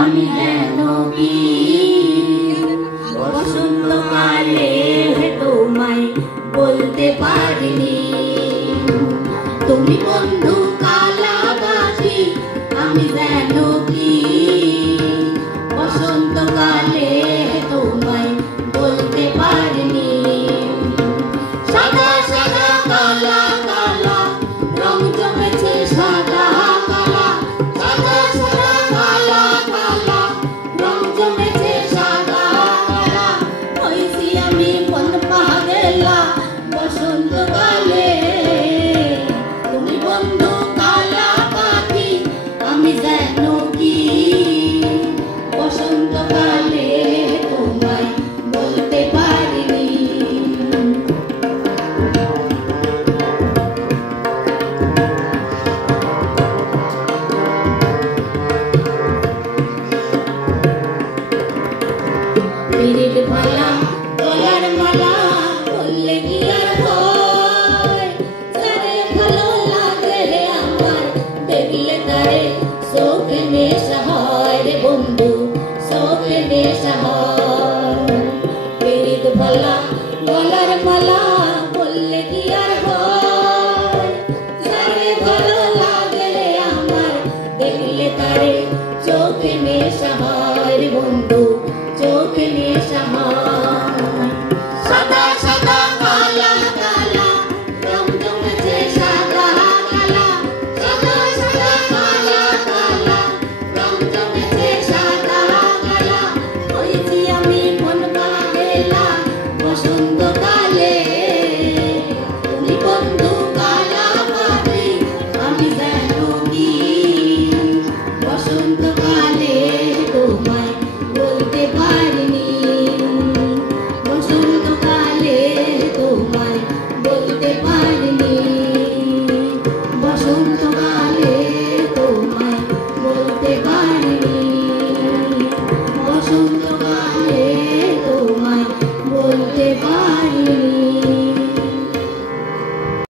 আমি যেন কি বসন্তকালে তোমায় বলতে পারিনি। তুমি বন্ধু কালাবাসী, আমি যেন কি বসন্তকালে তোমায় বলতে পারিনি। সাদা সাদা কালা কালা রং জমেছে, সাদা কালা সাদা সাদা কালা কালা রং জমেছে, সাদা কালা হইছি আমি কোন পাগলা বসন্তকালে। তুমি বন্ধু কালা পাখি, আমি যেন কি বসন্তকালে তোমায় বলতে পারিনি। পিরিত মালা গলার মালা বললে কি আর হয়, সারে ভালো লাগে আমার দেখলে তারে চোখে নেশা হয় রে বন্ধু, চোখে নেশা হয়। পিরিত মালা গলার মালা বললে কি আর হয়, সারে ভালো লাগে আমার দেখলে তারে চোখে নেশা হয়।